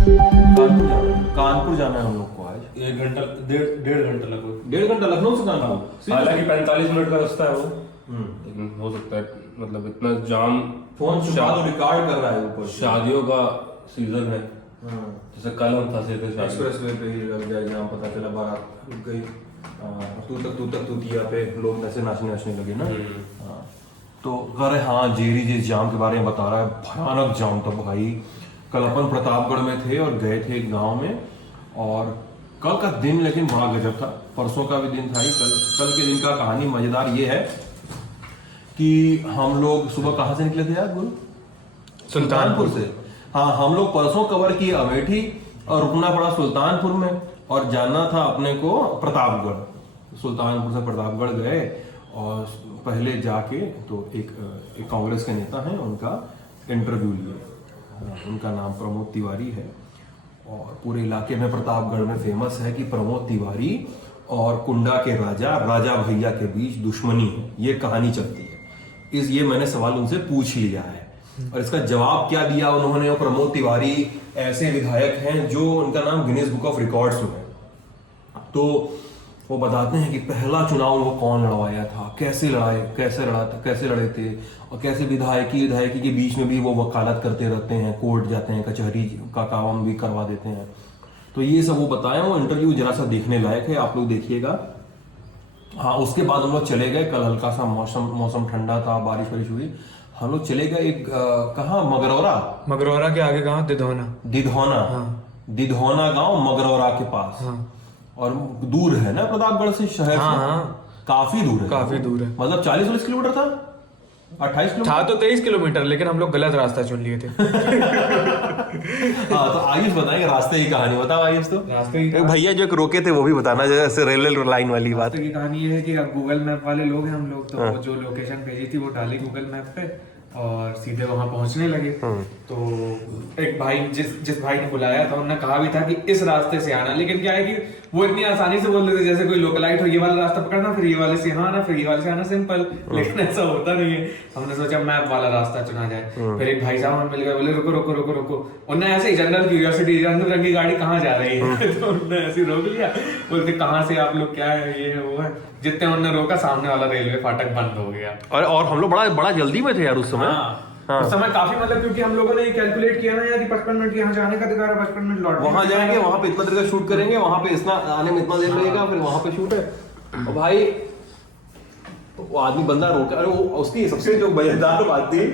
कानपुर जाना है हम लोग को आज। 1 घंटा 1.5 घंटा लगभग। 1.5 घंटा लखनऊ से कानपुर। हालांकि 45 मिनट का रास्ता है वो, लेकिन हो सकता है मतलब इतना जाम। फोन छुपा दो, रिकॉर्ड कर रहा है ऊपर। शादियों का सीजन है, जैसे कल हम फंसे थे शादी। एक्सप्रेस वे पे ही लग जाए जहाँ पता चला बारात रुक गई। तू तक तूतिया पे लोग ऐसे नाचने लगे ना। हाँ। तो अरे हाँ, जेरी जिस जाम के बारे में बता रहा है, भयानक जाम था भाई। कल अपन प्रतापगढ़ में थे और गए थे एक गांव में, और कल का दिन लेकिन बड़ा गजब था। परसों का भी दिन था ही, कल के दिन का कहानी मजेदार ये है कि हम लोग सुबह कहाँ से निकले थे यार गुरु? सुल्तानपुर से। हाँ, हम लोग परसों कवर किए अमेठी और रुकना पड़ा सुल्तानपुर में, और जाना था अपने को प्रतापगढ़। सुल्तानपुर से प्रतापगढ़ गए और पहले जाके तो एक कांग्रेस के नेता हैं, उनका इंटरव्यू लिए। उनका नाम प्रमोद तिवारी है, और पूरे इलाके में प्रतापगढ़ में फेमस है कि प्रमोद तिवारी और कुंडा के राजा भैया के बीच दुश्मनी है, ये कहानी चलती है। ये मैंने सवाल उनसे पूछ लिया है, और इसका जवाब क्या दिया उन्होंने। और प्रमोद तिवारी ऐसे विधायक हैं जो उनका नाम गिनीज बुक ऑफ रिकॉर्ड्स में है। तो वो बताते हैं कि पहला चुनाव उनको कौन लड़वाया था, कैसे लड़े थे, और कैसे विधायकी के बीच में भी वो वकालत करते रहते हैं, कोर्ट जाते हैं, कचहरी का काम भी करवा देते हैं। तो ये सब वो बताया। वो इंटरव्यू जरा सा देखने लायक है, आप लोग देखिएगा। हाँ, उसके बाद हम लोग चले गए। कल हल्का सा मौसम ठंडा था, बारिश हुई। हम लोग चले गए एक कहाँ, मगरौरा के आगे गाँव दिधौना। दिधौना गांव मगरौरा के पास। और दूर है ना प्रतापगढ़ से शहर से? काफी दूर है। मतलब 40-40 किलोमीटर था, 28 किलोमीटर था तो 23 किलोमीटर, लेकिन हम लोग गलत रास्ता चुन लिए थे। हाँ, तो आयुष बताएंगे रास्ते की कहानी। बताओ आयुष। तो रास्ते की भैया जो रोके थे वो भी बताना, जैसे रेलवे लाइन वाली बात। रास्ते की कहानी ये है कि अब गूगल मैप वाले लोग हैं हम लोग, तो जो लोकेशन भेजी थी वो डाली गूगल मैप पे और सीधे वहां पहुंचने लगे। तो एक भाई जिस भाई ने बुलाया था, उन्होंने कहा भी था कि इस रास्ते से आना, लेकिन क्या है कि वो इतनी आसानी से बोल रहे थे जैसे कोई लोकलाइट हो, ये वाला रास्ता पकड़ना, फिर ये वाले से यहाँ आना, फिर ये वाले से आना, सिंपल। लेकिन ऐसा होता नहीं है। हमने सोचा मैप वाला रास्ता चुना जाए। फिर एक भाई साहब हमें मिल गए, बोले रुको। उन्होंने ऐसे ही जनरल क्यूरियोसिटी, रंग की गाड़ी कहाँ जा रही है, तो उन्होंने ऐसे ही रोक लिया। बोलते कहाँ से आप लोग, क्या है, ये है वो है। जितने उन्होंने रोका, सामने वाला रेलवे फाटक बंद हो गया। और हम लोग बड़ा जल्दी में थे यार उस समय। हाँ। उस समय काफी, मतलब क्योंकि हम लोगों ने कैलकुलेट किया ना यार, 55 मिनट यहाँ जाने का दिखा रहा है, 55 मिनट लौट, वहां जाएंगे, वहां पे इतना देर का शूट करेंगे, वहां पे इतना आने में इतना देर लगेगा, फिर वहां पे शूट है। और भाई वो आदमी बंदा रोका, अरे वो उसकी सबसे जो मजेदार बात थी,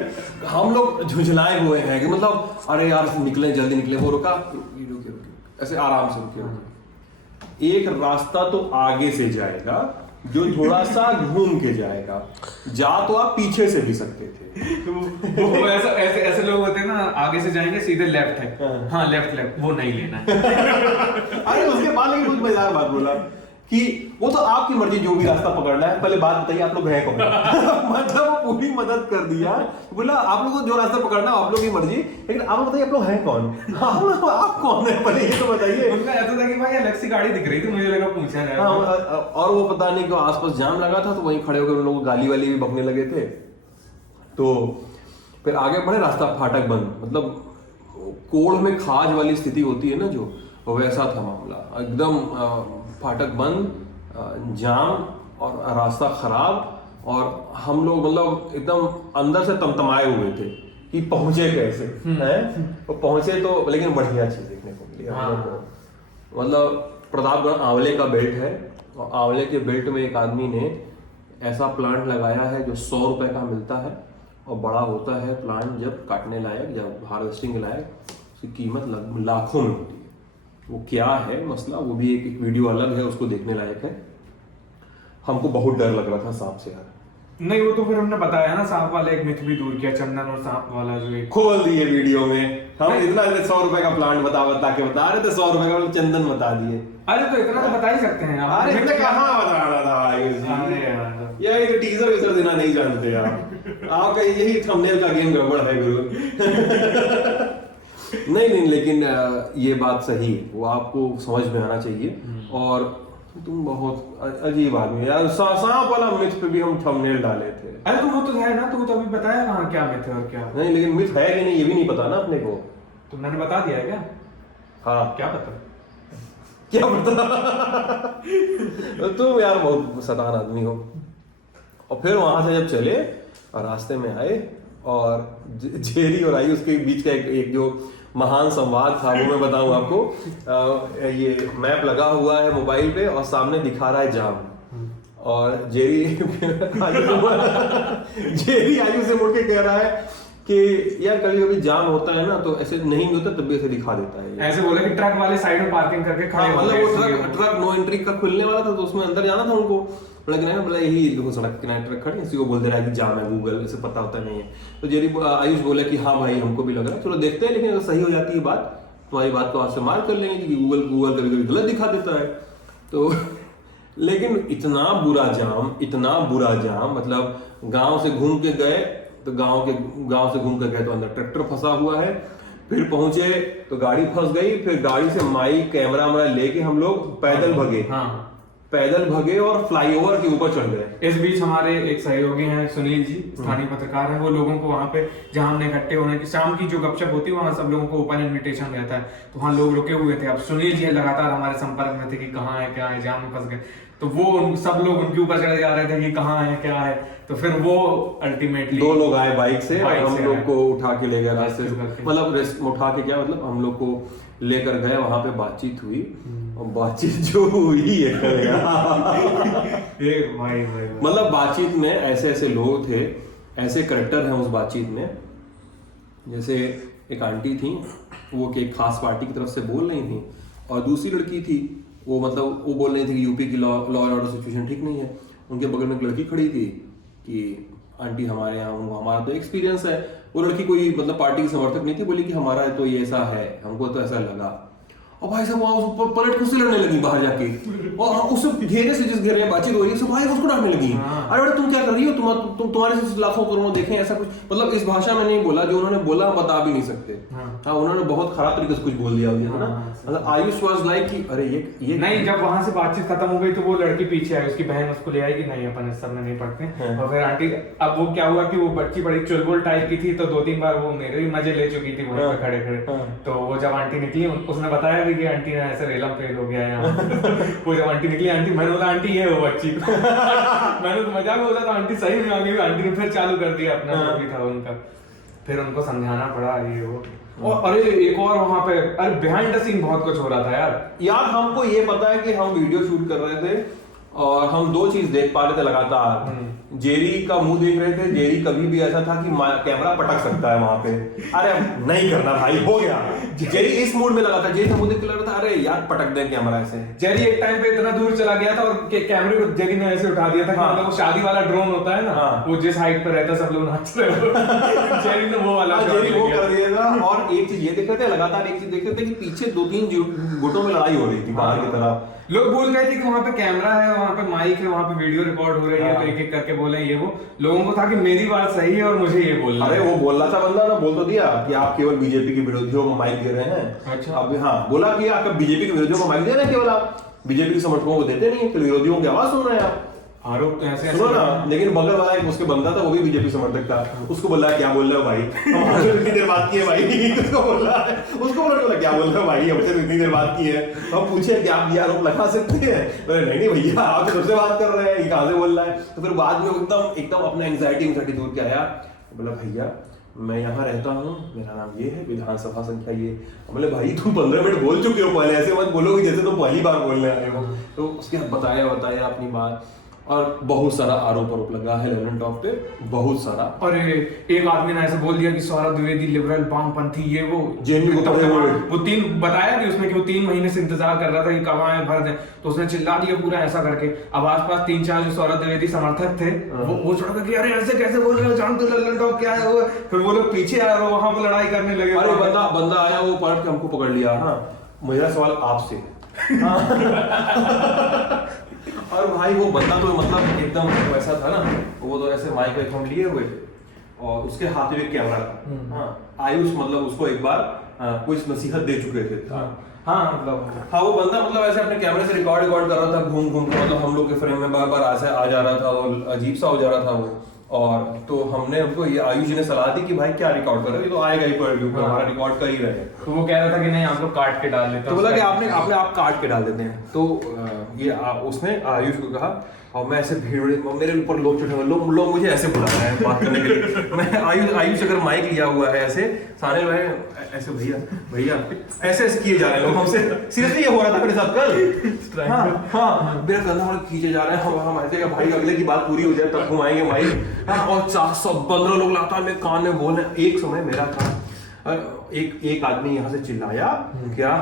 हम लोग झुंझलाए हुए हैं कि मतलब अरे यार जल्दी निकले। वो रुका, ऐसे आराम से रुके। एक रास्ता तो आगे से जाएगा जो थोड़ा सा घूम के जाएगा, जा तो आप पीछे से भी सकते थे। वो ऐसे लोग होते हैं ना, आगे से जाएंगे सीधे लेफ्ट है, हाँ लेफ्ट वो नहीं लेना है। अरे उसके बाद लेकिन कुछ मजेदार बात बोला कि वो तो आपकी मर्जी जो भी रास्ता पकड़ना है, पहले बात बताइए आप लोग हैं कौन। मतलब वो पूरी मदद कर दिया, बोला आप लोग को जो रास्ता पकड़ना है आप लोग की मर्जी, लेकिन आप बताइए आप लोग हैं कौन। आप कौन है पहले ये तो बताइए। उनका ऐसा था कि भाई अलग सी गाड़ी दिख रही थी, मुझे लगा पूछा जाए। और वो पता नहीं क्यों आसपास जाम लगा था, तो वहीं खड़े होकर उन लोग गाली वाली भी बकने लगे थे। तो फिर आगे बढ़े, रास्ता फाटक बंद, मतलब कोड़ में खाज वाली स्थिति होती है ना, जो वैसा था मामला। एकदम फाटक बंद, जाम और रास्ता खराब, और हम लोग मतलब एकदम अंदर से तमतमाए हुए थे कि पहुंचे कैसे हैं। तो पहुंचे तो, लेकिन बढ़िया चीज देखने को मिली हम लोग को। मतलब प्रतापगढ़ आंवले का बेल्ट है, और आंवले के बेल्ट में एक आदमी ने ऐसा प्लांट लगाया है जो 100 रुपए का मिलता है, और बड़ा होता है प्लांट जब काटने लायक, जब हार्वेस्टिंग लायक, उसकी कीमत लाखों में होती है। वो क्या है मसला, वो भी एक वीडियो अलग है, उसको देखने लायक है। हमको बहुत डर लग रहा था सांप से यार। नहीं, वो तो फिर हमने बताया ना, सांप वाला एक मिथ भी दूर किया, चंदन और सांप वाला जो एक खोल दिए वीडियो में। हम इतना 100 रुपए का प्लांट बता रहे थे, 100 रुपए का चंदन बता दिए। अरे तो इतना तो बता ही सकते हैं आप। अरे इतना कहाँ बता रहा था आयुष जी, ये टीजर वीजर देना नहीं जानते आप। आपका यही थंबनेल का गेम गड़बड़ है गुरु। नहीं, लेकिन ये बात सही है, वो आपको समझ में आना चाहिए। और तुम बहुत अजीब आदमी यार। सांप वाला मिथ पे भी हम थंबनेल डाले थे। अरे तो वो तो है ना, तो वो तो अभी बताया कहाँ क्या मिथ है और क्या नहीं, लेकिन मिथ है कि नहीं ये भी नहीं पता ना अपने को। तो मैंने बता दिया है क्या? हाँ क्या पता? क्या पता। तुम यार बहुत शैतान आदमी हो। और फिर वहां से जब चले और रास्ते में आए और जेरी और आयुष के बीच का एक जो महान संवाद था वो मैं बताऊं आपको। ये मैप लगा हुआ है मोबाइल पे और सामने दिखा रहा है जाम, और जेरी आयुष से मुड़ के कह रहा है कि यार कभी कभी जाम होता है ना, तो ऐसे नहीं होता तब भी ऐसे दिखा देता है। ऐसे बोला कि ट्रक वाले साइड में पार्किंग करके खड़े हो मतलब वो ट्रक नो एंट्री का खुलने वाला था, तो उसमें अंदर जाना था उनको। लेकिन बोला यही देखो सड़क किनारे ट्रक खड़े, इसी को बोल दे रहा है कि जाम है, गूगल इसे पता होता नहीं है। तो जेरी आयुष बोला कि हाँ भाई हमको भी लग रहा है, चलो देखते हैं, लेकिन अगर सही हो जाती है बात तुम्हारी बात को आज से मार कर लेंगे कि गूगल कभी कभी गलत दिखा देता है। तो लेकिन इतना बुरा जाम, मतलब गांव से घूम के गए तो गांव से घूम के गए तो अंदर ट्रैक्टर फंसा हुआ है, फिर पहुंचे तो गाड़ी फंस गई, फिर गाड़ी से माइक कैमरा लेके हम लोग पैदल भगे और फ्लाईओवर के ऊपर चढ़ गए। इस बीच हमारे एक सहयोगी हैं सुनील जी, स्थानीय पत्रकार हैं, वो लोगों को वहाँ पे जहाँ हमने इकट्ठे होने की शाम की जो गपशप होती है वहाँ सब लोगों को ओपन इनविटेशन रहता है, तो वहाँ लोग रुके हुए थे। अब सुनील जी लगातार हमारे संपर्क में थे कि कहाँ है क्या है, जाम में फंस गए, तो वो सब लोग उनके ऊपर चढ़े जा रहे थे कि कहाँ है क्या है। तो फिर वो अल्टीमेटली 2 लोग आए बाइक से और हम लोग को उठा के ले गए रास्ते से, मतलब उठा के क्या मतलब हम लोग को लेकर गए, वहां पे बातचीत हुई और बातचीत जो हुई है मतलब बातचीत में ऐसे लोग थे, ऐसे करेक्टर हैं उस बातचीत में। जैसे एक आंटी थी वो कि एक खास पार्टी की तरफ से बोल रही थी, और दूसरी लड़की थी वो मतलब वो बोल रही थी कि यूपी की लॉ एंड ऑर्डर सिचुएशन ठीक नहीं है। उनके बगल में एक लड़की खड़ी थी कि आंटी हमारे यहाँ हमारा तो एक्सपीरियंस है। वो लड़की कोई मतलब पार्टी की समर्थक नहीं थी, बोली कि हमारा तो ये ऐसा है, हमको तो ऐसा लगा। और भाई साहब वहां ऊपर पलट उससे लड़ने लगी बाहर जाके, और उससे घेरे से जिस घेरे में बातचीत हो रही है भाई उसको डांटने लगी। अरे बेटा तुम क्या कर रही हो, तुम्हारे से लाखों करोड़ों देखें ऐसा कुछ, मतलब इस भाषा में नहीं बोला जो उन्होंने बोला, बता भी नहीं सकते। हाँ उन्होंने बहुत खराब तरीके से कुछ बोल दिया है ना। मतलब आयुष वाज लाइक कि अरे ये नहीं, जब वहां से बातचीत खत्म हो गई तो वो लड़की पीछे आई, उसकी बहन उसको ले आई कि नहीं अपन इस सब में नहीं पढ़ते। और फिर आंटी, अब वो क्या हुआ कि वो बच्ची बड़ी चुलबुल टाइप की थी, तो 2-3 बार वो मेरे भी मजे ले चुकी थी वहीं पे खड़े खड़े। तो वो जब आंटी निकली उसने बताया भी कि आंटी ने ऐसे रेलम फेल हो गया यहाँ। वो जब आंटी निकली, आंटी मैंने बोला आंटी ये हो बच्ची। मैंने तो मजाक में बोला तो आंटी सही में आ गई, आंटी ने फिर चालू कर दिया अपना जो भी था उनका, फिर उनको समझाना पड़ा ये वो। और अरे एक और वहां पे अरे बिहाइंड द सीन बहुत कुछ हो रहा था यार। हमको ये पता है कि हम वीडियो शूट कर रहे थे और हम 2 चीज देख पा रहे थे लगातार। जेरी का मुंह देख रहे थे, जेरी कभी भी ऐसा था कि कैमरा पटक सकता है वहां पे, अरे नहीं करना भाई हो गया। जेरी इस मूड में लगा था, जेरी का मुंह देख के लग रहा था अरे यार पटक दे कैमरा ऐसे। जेरी एक टाइम पे इतना दूर चला गया था और कैमरे को जेरी ने ऐसे उठा दिया था कि मतलब वो शादी वाला ड्रोन होता है ना, वो जिस हाइट पे रहता सब लोग नाच रहे हो, जेरी ने वो वाला जेरी वो कर दिया था। और एक चीज ये देख रहे थे लगातार, एक चीज देख रहे थे कि पीछे 2-3 गुटों में लड़ाई हो रही थी बाहर की तरफ। लोग भूल गए थे कि वहाँ पे कैमरा है, वहाँ पे माइक है, वहाँ पे वीडियो रिकॉर्ड हो रही है, तो एक-एक करके बोले ये वो। लोगों को था कि मेरी बात सही है और मुझे ये बोलना है। अरे वो बोल रहा था बंदा ना, बोल तो दिया कि आप केवल बीजेपी के विरोधियों को माइक दे रहे हैं। अच्छा। अब हाँ बोला कि आप बीजेपी के विरोधियों को माइक दे रहे हैं, केवल आप बीजेपी के समर्थकों को देते नहीं है, तो विरोधियों की आवाज सुन रहे हैं आप। आरोप तो ऐसे सुनो ना, लेकिन बगल वाला एक उसके बंदा था, वो भी बीजेपी समर्थक था, उसको बोला क्या बोल रहे हो भाई, हमसे इतनी देर बात की है भाई, उसको बोल रहा है, उसको बोला क्या बोल रहे हो भाई, हमसे इतनी देर बात की है। हम पूछे कि आप ये आरोप लगा सकते हैं, नहीं भैया आप सबसे बात कर रहे हैं, ये कहाँ से बोल रहा है। तो फिर बाद में एकदम अपना एंग्जाइटी दूर के आया, बोला भैया मैं यहाँ रहता हूँ, मेरा नाम ये है, विधानसभा संख्या ये। बोले भाई तुम 15 मिनट बोल चुके हो पहले, ऐसे मत बोलो कि जैसे तुम पहली बार बोलने आए हो। तो उसके बाद बताया अपनी बात, और बहुत सारा आरोप लगा है लेलन टॉप पे, बहुत सारा। और एक आदमी ने ऐसे बोल दिया कि सौरभ द्विवेदी लिबरल वामपंथी ये वो जेएनयू को पढ़े हुए, वो 3 बताया कि उसमें कि वो 3 महीने से इंतजार कर रहा था कि कब आए भर दे, तो उसने चिल्ला दिया पूरा ऐसा करके। अब आसपास 3-4 जो सौरभ द्विवेदी समर्थक थे वो छोड़ के अरे ऐसे कैसे बोल रहे हो, जानते हो लेलन टॉप क्या है वो। फिर वो लोग पीछे आए और वहां पर लड़ाई करने लगे। अरे बंदा आया, वो पलट के हमको पकड़ लिया। हाँ मेरा सवाल आपसे। और भाई वो बंदा तो मतलब एकदम वैसा था ना, वो तो ऐसे माइक वाइक हम लिए हुए और उसके हाथ में कैमरा था। हाँ आयुष मतलब उसको एक बार कुछ नसीहत दे चुके थे। हाँ वो बंदा मतलब ऐसे अपने कैमरे से रिकॉर्ड कर रहा था घूम के, मतलब हम लोग के फ्रेम में बार बार ऐसे आ जा रहा था और अजीब सा हो जा रहा था वो। और तो हमने हमको ये आयुष जी ने सलाह दी कि भाई क्या रिकॉर्ड कर रहे हो, ये तो आएगा ही पर व्यू, हमारा रिकॉर्ड कर ही रहे हैं। तो वो कह रहा था कि नहीं आप लोग काट के डाल देते तो बोला कि आप काट के डाल देते हैं। तो उसने आयुष को कहा, और मैं ऐसे भीड़ मेरे ऊपर लोग चढ़े हुए, लोग मुझे ऐसे बुला रहे हैं बात करने के लिए। मैं आयुष अगर माइक लिया हुआ है ऐसे सारे ऐसे भैया ऐसे किए जा रहे हैं लोग हमसे। सीरियसली ये हो रहा था मेरे साथ कल। हाँ मेरा कंधा वाला खींचे जा रहे हैं, हम ऐसे भाई अगले की बात पूरी हो जाए तब घुमाएंगे माइक। और 415 लोग लगातार मेरे कान में बोल रहे। एक समय मेरा कान एक आदमी यहाँ से चिल्लाया क्या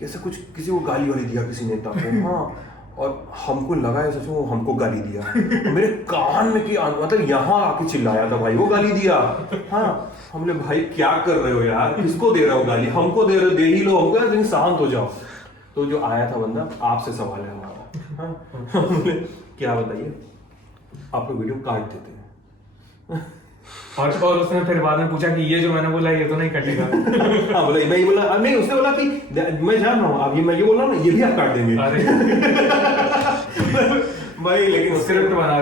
कैसे कुछ किसी को गाली वाली दिया किसी नेता को। हाँ और हमको लगा है सच में वो हमको गाली दिया। मेरे कान में कि मतलब यहाँ आके चिल्लाया था भाई वो गाली दिया। हाँ हमने भाई क्या कर रहे हो यार, किसको दे रहे हो गाली, हमको दे रहे हो, दे ही लो हमको यार, शांत हो जाओ। तो जो आया था बंदा, आपसे सवाल है हमारा। हाँ हमने क्या बताइए, आप लोग वीडियो काट देते हैं। और उसने फिर बाद में पूछा कि ये जो मैंने बोला ये तो नहीं कटेगा। हाँ बोला, मैं ये बोला नहीं, उसने बोला कि मैं जान रहा हूँ आप ये मैं ये बोल रहा हूँ ना ये भी आप काट देंगे। भाई लेकिन स्क्रिप्ट बना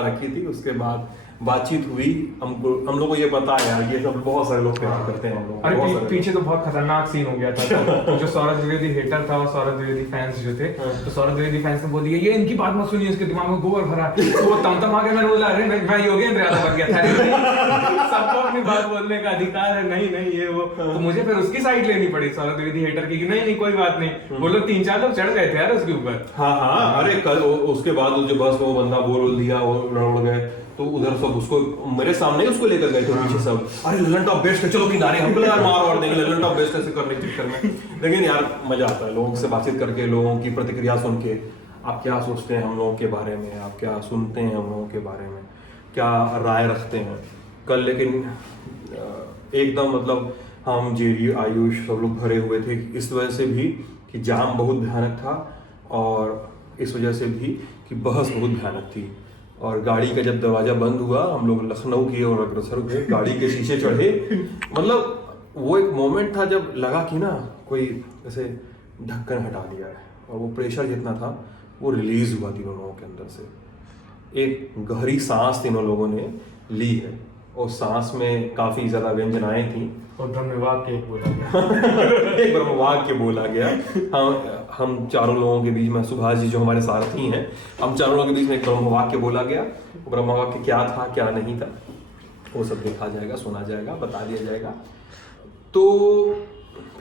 रखी थी। उसके बाद बातचीत हुई, हम लोग को ये पता है यार, ये सब बहुत सारे लोग प्यार करते हैं हम लोग। अरे पीछे तो बहुत खतरनाक सीन हो गया था। तो जो सौरभ द्विवेदी हेटर था और सौरभ द्विवेदी फैंस जो थे, तो सौरभ द्विवेदी फैंस ने बोल दिया ये इनकी बात मत सुनिए, इसके दिमाग में गोबर भरा। तो वो तमतमा के मैंने बोला अरे मैं योगेंद्र यादव बन गया था। सबको अपनी बात बोलने का अधिकार है, नहीं ये वो। तो मुझे फिर उसकी साइड लेनी पड़ी सौरभ द्विवेदी हेटर की, कि नहीं कोई बात नहीं। वो लोग 3-4 लोग चढ़ गए थे यार उसके ऊपर। हाँ अरे कल उसके बाद जो बस वो बंदा बोल दिया वो लड़ गए, तो उधर सब उसको मेरे सामने ही उसको लेकर गए थे पीछे सब। अरे ललन टॉप बेस्ट है, चलो किनारे, हमको लगा मार देंगे ललन टॉप बेस्ट ऐसे करने के चक्कर में। लेकिन यार मजा आता है लोगों से बातचीत करके, लोगों की प्रतिक्रिया सुन के। आप क्या सोचते हैं हम लोगों के बारे में, आप क्या सुनते हैं हम लोगों के बारे में, क्या राय रखते हैं। कल लेकिन एकदम मतलब हम जेरी आयुष सब लोग भरे हुए थे, इस वजह से भी कि जाम बहुत भयानक था, और इस वजह से भी कि बहस बहुत भयानक थी। और गाड़ी का जब दरवाजा बंद हुआ, हम लोग लखनऊ की और अग्रसर हुए, गाड़ी के शीशे चढ़े। मतलब वो एक मोमेंट था जब लगा कि ना कोई ऐसे ढक्कन हटा दिया है, और वो प्रेशर जितना था वो रिलीज हुआ तीनों लोगों के अंदर से। एक गहरी सांस तीनों लोगों ने ली है, और सांस में काफी ज्यादा व्यंजनाएं थी, और ब्रह्मवाक्य एक बोला गया। हम चारों लोगों के बीच में, सुभाष जी जो हमारे सारथी हैं, हम चारों लोगों के बीच में एक ब्रह्मवाक्य बोला गया। ब्रह्मवाक्य क्या था क्या नहीं था वो सब देखा जाएगा, सुना जाएगा, बता दिया जाएगा। तो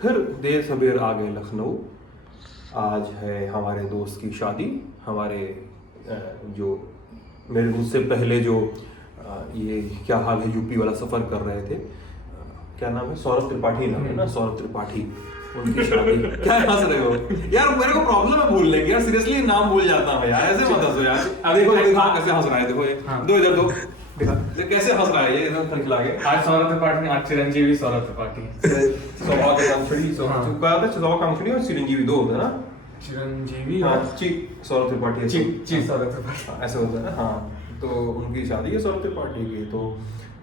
फिर देर सबेर आ गए लखनऊ। आज है हमारे दोस्त की शादी। हमारे जो मेरे मुझसे पहले जो ये क्या हाल है यूपी वाला सफर कर रहे थे, क्या नाम है, सौरभ त्रिपाठी नाम है ना, सौरभ त्रिपाठी, उनकी शादी। क्या हंस रहे हो यार, मेरे को प्रॉब्लम है भूलने की यार, सीरियसली नाम भूल जाता हूँ यार, ऐसे मत हंसो यार। देखो कैसे हंस रहा है, देखो ये 2002 कैसे हंस रहा है ये एकदम खिला के। आज सौरभ त्रिपाठी, आज चिरंजीवी सौरभ त्रिपाठी। सौकांक्षी और चिरंजीवी दो होता है ना, चिरंजीवी सौरभ त्रिपाठी, सौरभ त्रिपाठी ऐसा होता है ना। हाँ तो उनकी शादी है सौरभ त्रिपाठी की। तो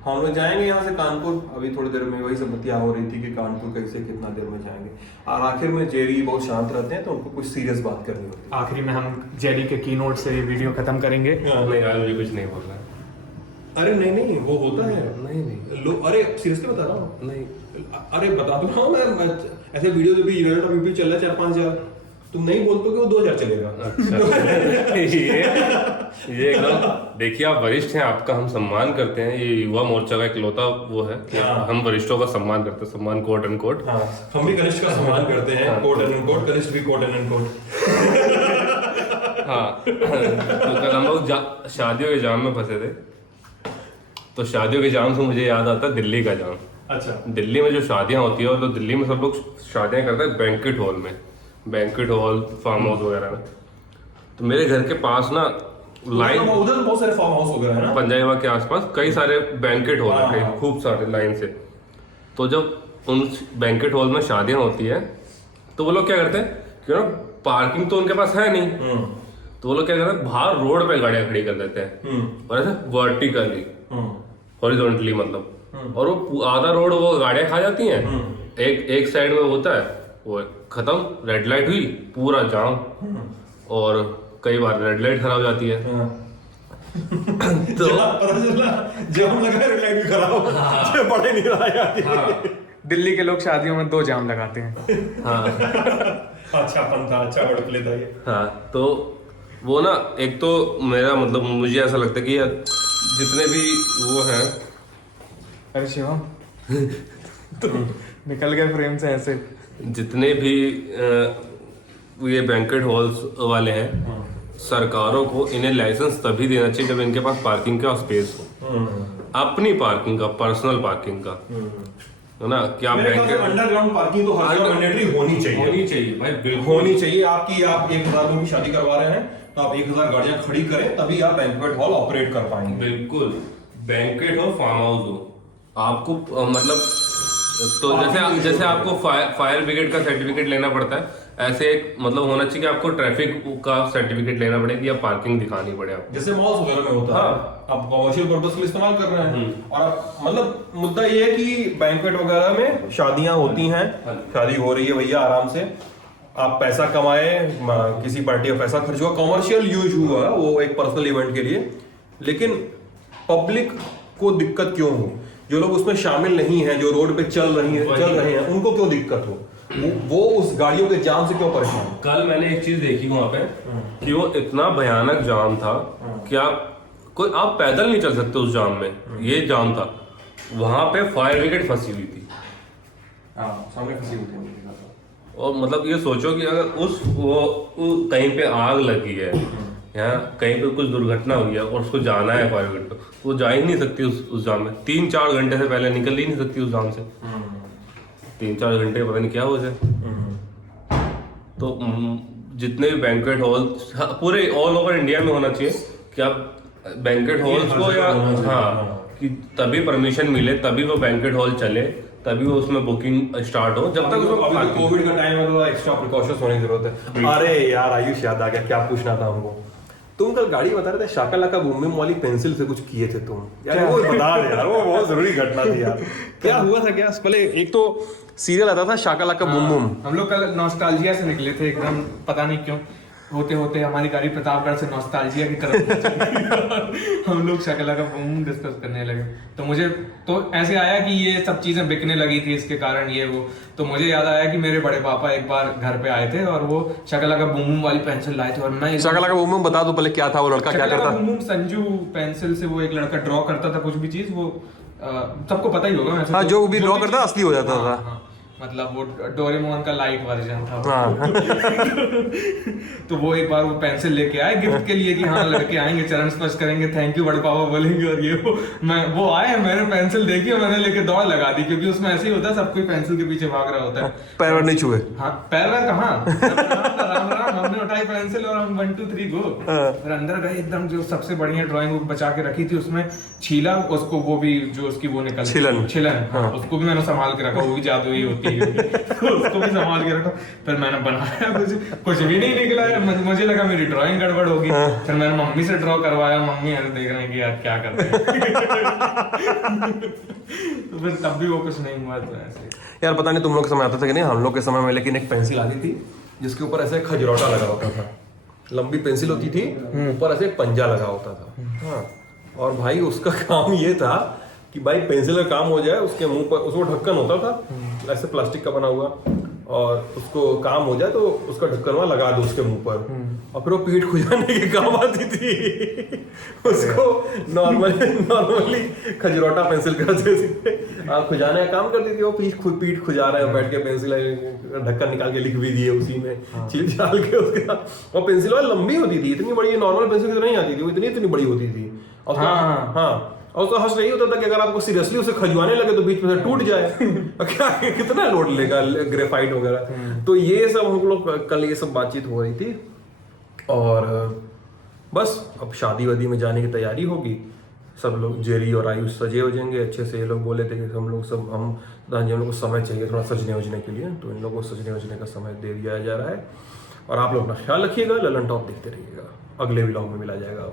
हम लोग जाएंगे यहाँ से कानपुर, अभी थोड़ी देर में वही सब बतिया हो रही थी कि कानपुर कैसे कितना देर में जाएंगे। और आखिर में जेरी बहुत शांत रहते हैं तो उनको कुछ सीरियस बात करनी होती है। आखिरी में हम जेरी के कीनोट से वीडियो खत्म करेंगे। नहीं यार मुझे कुछ नहीं बोलना है। अरे नहीं वो होता है। नहीं अरे सीरियसली बता रहा हूँ। नहीं अरे बता तो रहा हूँ मैं, ऐसे वीडियो जो भी यूट्यूब चल रहा है 4-5 हज़ार, तुम नहीं बोलते कि वो 2000 चलेगा। अच्छा ये एकदम देखिए, आप वरिष्ठ हैं, आपका हम सम्मान करते हैं। ये युवा मोर्चा का इकलौता वो है कि हम वरिष्ठों का सम्मान करते हैं, सम्मान कोट एंड कोट। हाँ, हम भी कनिष्ठ का सम्मान करते हैं, कोट एंड कोट, कनिष्ठ भी कोट एंड कोट। हाँ तो कल हम लोग शादियों के जाम में फंसे थे। तो शादियों के जाम से मुझे याद आता है दिल्ली का जाम। अच्छा, दिल्ली में जो शादियां होती है, तो दिल्ली में सब लोग शादियां करते हैं बैंक्वेट हॉल में, बैंक्वेट हॉल, फार्म हाउस वगैरह में। तो मेरे घर के पास ना लाइन, उधर बहुत सारे फार्म हाउस वगैरह है ना, पंजाबी बाग के आसपास कई सारे बैंक्वेट हॉल है, खूब सारे लाइन से। तो जब उन बैंक्वेट हॉल में शादियां होती है तो वो लोग क्या करते हैं कि ना, पार्किंग तो उनके पास है नहीं, तो वो लोग क्या करते हैं बाहर रोड पे गाड़ियां खड़ी कर देते हैं, और ऐसे वर्टिकली, हॉरिजॉन्टली मतलब। और वो आधा रोड वो गाड़ियां खा जाती हैं। एक साइड में होता है वो खत्म, रेड लाइट हुई, पूरा जाम। और कई बार रेड लाइट खराब हो जाती है। तो पता चला जाम लगा रेड लाइट भी खराब, जब पढ़े नहीं रहा यार। दिल्ली के लोग शादियों में 2 जाम लगाते हैं। हाँ अच्छा पंथा, अच्छा वर्ड प्ले था ये। हाँ, तो वो ना, एक तो मेरा मतलब मुझे ऐसा लगता है कि यार जितने भी वो हैं, अरे शिवम तो निकल गए फ्रेम से ऐसे। जितने भी ये बैंक्वेट हॉल्स वाले हैं, सरकारों को इन्हें लाइसेंस तभी देना चाहिए जब इनके पास पार्किंग का स्पेस हो, अपनी पार्किंग का, पर्सनल पार्किंग का, है ना। क्या बैंक्वेट अंडरग्राउंड पार्किंग तो हर जगह मैंडेटरी होनी चाहिए भाई, बिल्कुल होनी चाहिए। आप 1000 लोगों की शादी करवा रहे हैं तो आप 1000 गाड़ियां खड़ी करें, तभी आप बैंक्वेट हॉल ऑपरेट कर पाएंगे। बिल्कुल, बैंक्वेट हो, फार्म हाउस हो, आपको मतलब तो जैसे आपको फायर ब्रिगेड का सर्टिफिकेट लेना पड़ता है, ऐसे एक मतलब होना चाहिए कि आपको ट्रैफिक का सर्टिफिकेट लेना पड़ेगा या पार्किंग दिखानी पड़े आपको, जैसे मॉल्स वगैरह में होता है। आप कमर्शियल पर्पस के लिए इस्तेमाल कर रहे हैं, और आप मतलब मुद्दा ये है कि बैंक्वेट वगैरह में शादियां होती हैं, शादी हो रही है भैया, आराम से आप पैसा कमाए, किसी पार्टी का पैसा खर्च हुआ, कमर्शियल यूज हुआ वो एक पर्सनल इवेंट के लिए, लेकिन पब्लिक को दिक्कत क्यों हो? जो लोग उसमें शामिल नहीं है, जो रोड पे चल रहे हैं, उनको क्यों दिक्कत हो? वो उस गाड़ियों के जाम से क्यों परेशान? कल मैंने एक चीज देखी वहां पे कि वो इतना भयानक जाम था कि आप पैदल नहीं चल सकते उस जाम में, ये जाम था। वहां पे फायर ब्रिगेड फंसी हुई थी। सामने फंसी हुई थी। और मतलब ये सोचो कि अगर वो कहीं पे आग लगी है या कहीं पे कुछ दुर्घटना हुई है और उसको जाना है फायर ब्रिगेड को, तो वो जा ही नहीं सकती उस जाम में। 3-4 घंटे से पहले निकल ही नहीं सकती उस जाम से। 3-4 घंटे पता नहीं क्या हो जाए। तो जितने भी बैंक्वेट हॉल पूरे ऑल ओवर इंडिया में होना चाहिए कि आप बैंक्वेट हॉल्स को, या कि तभी परमिशन मिले, तभी वो बैंक्वेट हॉल चले, तभी वो उसमें बुकिंग स्टार्ट हो। जब तक उसमें कोविड का टाइम है तो एक्स्ट्रा प्रिकॉशंस होने की जरूरत है। अरे यार आयुष, याद आ गया, क्या पूछना था हमको। तुम कल गाड़ी बता रहे थे, शाका लाका बूम बूम वाली पेंसिल से कुछ किए थे तुम यार, वो बता दे यार, वो बहुत जरूरी घटना थी यार। क्या हुआ था? क्या पहले एक तो सीरियल आता था शाका लाका बूम बूम, हम लोग कल नॉस्टैल्जिया से निकले थे एकदम, पता नहीं क्यों होते होते हमारी गाड़ी प्रतापगढ़ से नॉस्टैल्जिया की तरफ हम लोग शकला का बूम डिस्कस करने लगे। तो मुझे तो ऐसे आया कि ये सब चीजें बिकने लगी थी इसके कारण ये वो, तो मुझे याद आया कि मेरे बड़े पापा एक बार घर पे आए थे और वो शकला का बूम वाली पेंसिल लाए थे। और मैं शकला का बूम बता दो पहले, क्या था वो लड़का, क्या करता? बूम संजू पेंसिल से वो एक लड़का ड्रॉ करता था कुछ भी चीज, वो सबको पता ही होगा। हाँ, जो भी ड्रॉ करता असली हो जाता था। मतलब वो डोरेमोन का लाइट वर्जन था। तो वो एक बार वो पेंसिल लेके आए गिफ्ट के लिए कि हाँ लड़के आएंगे, चरण स्पर्श करेंगे, थैंक यू बड़े पापा बोलेंगे, और ये वो आए, मैंने पेंसिल देखी और मैंने लेके दौड़ लगा दी, क्योंकि उसमें ऐसे ही होता है, सब कोई पेंसिल के पीछे भाग रहा होता है। पैर नहीं छुए? हाँ, पैर कहाँ, राम राम, हमने उठाई पेंसिल और हम 1 2 3 गो। फिर अंदर गए, एकदम जो सबसे बढ़िया ड्राइंग बुक बचा के रखी थी, उसमें छीला उसको, वो भी जो उसकी वो निकल छिलन, उसको भी मैंने संभाल के रखा, वो भी जादुई होती है उसको भी संभाल के रखा। फिर मैंने बनाया, कुछ भी नहीं निकला है, मुझे लगा मेरी ड्राइंग गड़बड़ होगी। फिर मैंने मम्मी से ड्रॉ करवाया, मम्मी ऐसे देख रहे हैं कि यार क्या करते हैं। तो फिर तब भी वो कुछ नहीं हुआ। तो ऐसे यार पता नहीं तुम लोग के समय आता था कि नहीं, हम लोग के समय में लेकिन एक पेंसिल आती थी जिसके ऊपर ऐसे खजरौटा लगा होता था, लंबी पेंसिल होती थी, ऊपर ऐसे पंजा लगा होता था। हाँ, और भाई उसका काम ये था कि भाई पेंसिल का काम हो जाए, उसके मुंह पर उसको ढक्कन होता था ऐसे प्लास्टिक का बना हुआ, और उसको काम हो जाए तो उसका ढक्कन वहां लगा दो उसके मुंह पर, और फिर वो पीठ खुजाने के काम आती थी। उसको नॉर्मली खजरौटा पेंसिल करते थे, खुजाने का काम करती थी वो, पीठ खुजा रहे हैं बैठ के, पेंसिल ढक्कन निकाल के लिख भी दिए उसी में छील छाल के उसका। और पेंसिल वाली लंबी होती थी, इतनी बड़ी, नॉर्मल पेंसिल की तरह नहीं आती थी, वो इतनी बड़ी होती थी। और हाँ, और उसका हर्ष यही होता था कि अगर आपको सीरियसली उसे खजवाने लगे तो बीच में से टूट जाए। क्या कितना लोड लेगा ग्रेफाइट वगैरह। तो ये सब हम लोग कल ये सब बातचीत हो रही थी, और बस अब शादी वादी में जाने की तैयारी होगी। सब लोग, जेरी और आयुष सजे हो जाएंगे अच्छे से। ये लोग बोले थे कि हम लोग को समय चाहिए थोड़ा सजने वजने के लिए, तो इन लोगों को सजने वजने का समय दे दिया जा रहा है। और आप लोग अपना ख्याल रखिएगा, ललन टॉप देखते रहिएगा, अगले व्लॉग में मिला जाएगा।